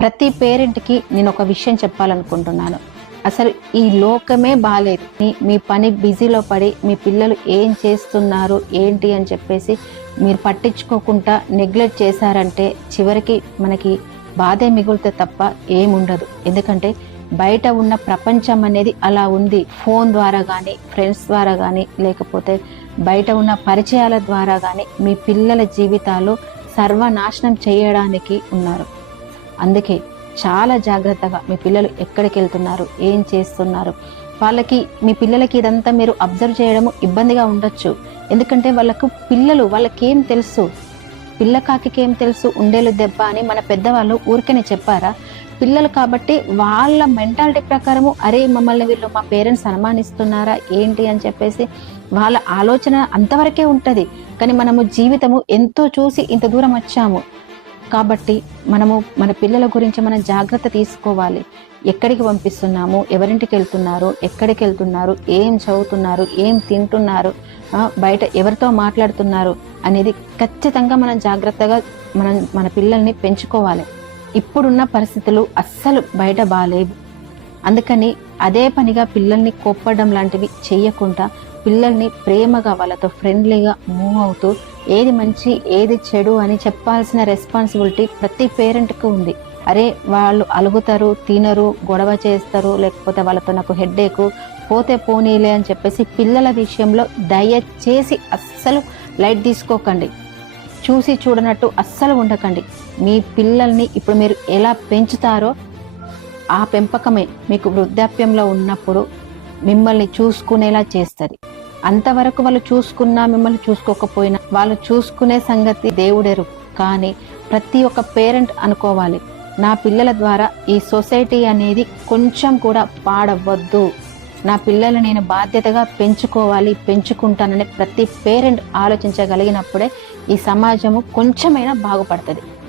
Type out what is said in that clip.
ప్రతి పేరెంట్కి నేను ఒక విషయం చెప్పాలనుకుంటున్నాను. అసలు ఈ లోకమే బాలేదు. మీ పని బిజీలో పడి మీ పిల్లలు ఏం చేస్తున్నారు ఏంటి అని చెప్పేసి మీరు పట్టించుకోకుండా నెగ్లెక్ట్ చేశారంటే చివరికి మనకి బాధే మిగులుతే తప్ప ఏముండదు. ఎందుకంటే బయట ఉన్న ప్రపంచం అనేది అలా ఉంది. ఫోన్ ద్వారా కానీ, ఫ్రెండ్స్ ద్వారా కానీ, లేకపోతే బయట ఉన్న పరిచయాల ద్వారా కానీ మీ పిల్లల జీవితాలు సర్వనాశనం చేయడానికి ఉన్నారు. అందుకే చాలా జాగ్రత్తగా మీ పిల్లలు ఎక్కడికి వెళ్తున్నారు, ఏం చేస్తున్నారు, మీ పిల్లలకి ఇదంతా మీరు అబ్జర్వ్ చేయడము ఇబ్బందిగా ఉండొచ్చు. ఎందుకంటే వాళ్ళకేం తెలుసు, పిల్లకాకి ఏం తెలుసు, ఉండేలు దెబ్బ అని మన పెద్దవాళ్ళు ఊరికనే చెప్పారా? పిల్లలు కాబట్టి వాళ్ళ మెంటాలిటీ ప్రకారము అరే మమ్మల్ని వీళ్ళు మా పేరెంట్స్ అనుమానిస్తున్నారా ఏంటి అని చెప్పేసి వాళ్ళ ఆలోచన అంతవరకే ఉంటుంది. కానీ మనము జీవితము ఎంతో చూసి ఇంత దూరం వచ్చాము కాబట్టి మనము మన పిల్లల గురించి మనం జాగ్రత్త తీసుకోవాలి. ఎక్కడికి పంపిస్తున్నాము, ఎవరింటికి వెళ్తున్నారు, ఎక్కడికి వెళ్తున్నారు, ఏం చదువుతున్నారు, ఏం తింటున్నారు, బయట ఎవరితో మాట్లాడుతున్నారు అనేది ఖచ్చితంగా మనం జాగ్రత్తగా మన పిల్లల్ని పెంచుకోవాలి. ఇప్పుడున్న పరిస్థితులు అస్సలు బయట బాలేవు. అందుకని అదే పనిగా పిల్లల్ని కొప్పడం లాంటివి చేయకుండా పిల్లల్ని ప్రేమగా వాళ్ళతో ఫ్రెండ్లీగా మూవ్ అవుతూ ఏది మంచి ఏది చెడు అని చెప్పాల్సిన రెస్పాన్సిబిలిటీ ప్రతి పేరెంట్కి ఉంది. అరే వాళ్ళు అలుగుతారు, తినరు, గొడవ చేస్తారు, లేకపోతే వాళ్ళతో నాకు హెడ్ఏక్, పోతే పోనీలే అని చెప్పేసి పిల్లల విషయంలో దయచేసి అస్సలు లైట్ తీసుకోకండి. చూసి చూడనట్టు అస్సలు ఉండకండి. మీ పిల్లల్ని ఇప్పుడు మీరు ఎలా పెంచుతారో ఆ పెంపకమే మీకు వృద్ధాప్యంలో ఉన్నప్పుడు మిమ్మల్ని చూసుకునేలా చేస్తుంది. అంతవరకు వాళ్ళు చూసుకున్నా మిమ్మల్ని చూసుకోకపోయినా వాళ్ళు చూసుకునే సంగతి దేవుడెరు. కానీ ప్రతి ఒక్క పేరెంట్ అనుకోవాలి, నా పిల్లల ద్వారా ఈ సొసైటీ అనేది కొంచెం కూడా పాడవద్దు, నా పిల్లలు నేను బాధ్యతగా పెంచుకోవాలి, పెంచుకుంటానని ప్రతి పేరెంట్ ఆలోచించగలిగినప్పుడే ఈ సమాజము కొంచెమైనా బాగుపడుతుంది.